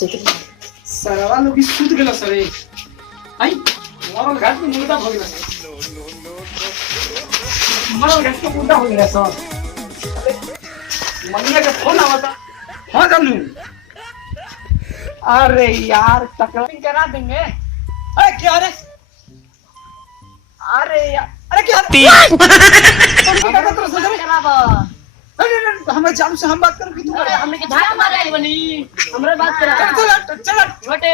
सरवा लोग भी सूत गेला सरे आई मरल घाट में मुर्दा हो गेला मरल घाट में मुर्दा हो गेला सर मनिया का फोन आवा था हां जानू अरे यार टकराइन करा देंगे अरे क्या रे अरे यार अरे क्या हमें चालू से हम बात करो कि तू हमने के धारा मारे आई बनी हमरा बात करा चल छोटे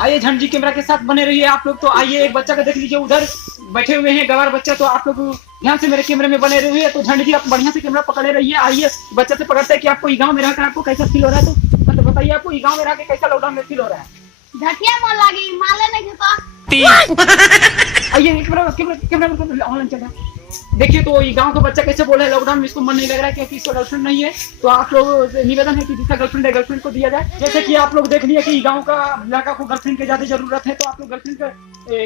आइए झंड जी कैमरा के साथ बने रहिए आप लोग। तो आइए एक बच्चा का देख लीजिए उधर बैठे हुए हैं गवार बच्चा। तो आप लोग ध्यान से मेरे कैमरे में बने रहिए। तो झंड जी आप बढ़िया से कैमरा पकड़े रहिए। आइए बच्चे से पकड़ते हैं कि आपको गांव में रहकर आपको कैसा फील हो रहा है। तो मतलब बताइए आपको गांव में रह के कैसा लॉकडाउन में फील हो रहा है। झटिया मन लागी माले नहीं देता आइए कैमरा ऑनलाइन चल रहा है। देखिए तो ये गांव का बच्चा कैसे बोल रहा है लॉकडाउन में इसको मन नहीं लग रहा है क्योंकि इसका गर्लफ्रेंड नहीं है। तो आप लोग से निवेदन है कि जिसका गर्लफ्रेंड है गर्लफ्रेंड को दिया जाए। जैसे कि आप लोग देख लिए कि गांव का लड़का को गर्लफ्रेंड की ज्यादा जरूरत है। तो आप लोग गर्लफ्रेंड का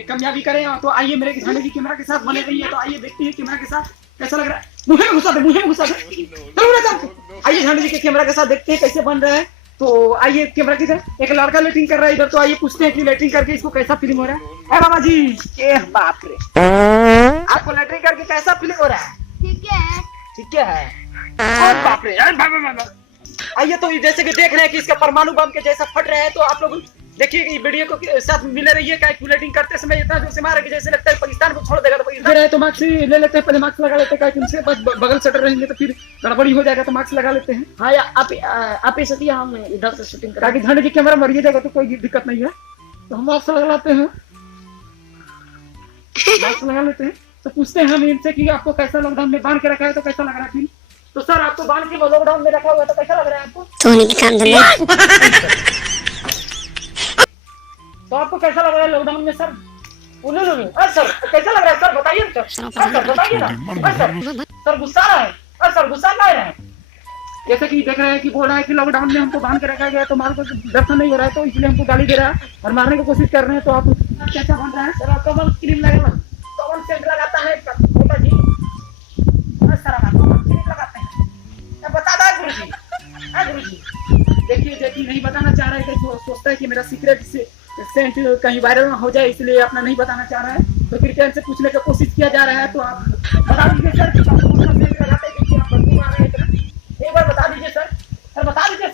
कामयाबी करें। तो आइए मेरे झंडे जी कैमरा के साथ बने रहिए। तो आइए देखते हैं कैमरा के साथ कैसा लग रहा है। मुझे में घुसा दे आइए झंडे जी के कैमरा के साथ देखते हैं कैसे बन रहा है। तो आइए कैमरा की तरफ एक लड़का लेटिंग कर रहा है इधर। तो आइए पूछते हैं कि लेटिंग करके इसको कैसा फीलिंग हो रहा है। बाबा जी के बाप रे आपको लेटिंग करके कैसा फीलिंग हो रहा है। ठीक है और बाप रे आइए तो जैसे कि देख रहे हैं कि इसका परमाणु बम के जैसा फट रहा है। तो आप लोग देखिए कि वीडियो को साथ मिले रहिए। कैलकुलेटिंग करते समय इतना जोर से मारा कि जैसे लगता है पाकिस्तान को छोड़ देगा। तो इधर है तो मास्क ले लेते हैं। पहले मास्क लगा लेते हैं उनसे बस बगल सटर रहेंगे तो फिर गड़बड़ी हो जाएगा। तो मास्क लगा लेते हैं। हाँ आप ही सतिया हम इधर से शूटिंग करा ताकि झंडे जी कैमरा मर जाएगा तो कोई दिक्कत नहीं है। तो हम मास्क लगा लेते हैं। मास्क लगा लेते हैं। तो पूछते हैं हम इनसे कि आपको कैसा लॉकडाउन में बांध के रखा है तो कैसा लग रहा है। तो सर आपको बांध के लॉकडाउन में रखा हुआ तो कैसा लग रहा है आपको। तो आपको कैसा लग रहा है लॉकडाउन में सर। सर कैसा लग रहा है सर बताइए सर बताइए ना सर गुस्सा है सर गुस्सा नहीं है। जैसे कि देख रहे हैं कि बोल रहा है कि लॉकडाउन में हमको बांध के रखा गया तो हमारे को दर्शन नहीं हो रहा है तो इसलिए हमको गाली दे रहा है और मारने की कोशिश कर रहे हैं। तो आप कैसा बन रहा है सर। कमल क्रीम लगा कमल सेंट लगाता है बेटा जी सर कमल क्रीम लगाते हैं बता दो गुरुजी देखिए नहीं बताना चाह रहा है कि सोचता है कि मेरा सीक्रेट सेंट कहीं वायरल ना हो जाए इसलिए अपना नहीं बताना चाह रहा है। तो फिर से पूछने की कोशिश किया जा रहा है। तो आप बता दीजिए सर एक बार बता दीजिए सर बता दीजिए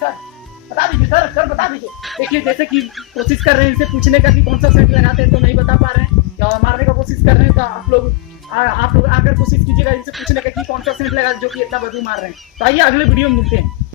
सर बता दीजिए। देखिए जैसे कि कोशिश कर रहे हैं इनसे पूछने का कि कौन सा सेंट लगाते हैं तो नहीं बता पा रहे हैं या मारने का कोशिश कर रहे हैं। तो आप लोग आकर कोशिश कीजिएगा इनसे पूछने का कि कौन सा सेंट लगा जो कि इतना बदबू मार रहे हैं। तो आइए अगले वीडियो में मिलते हैं।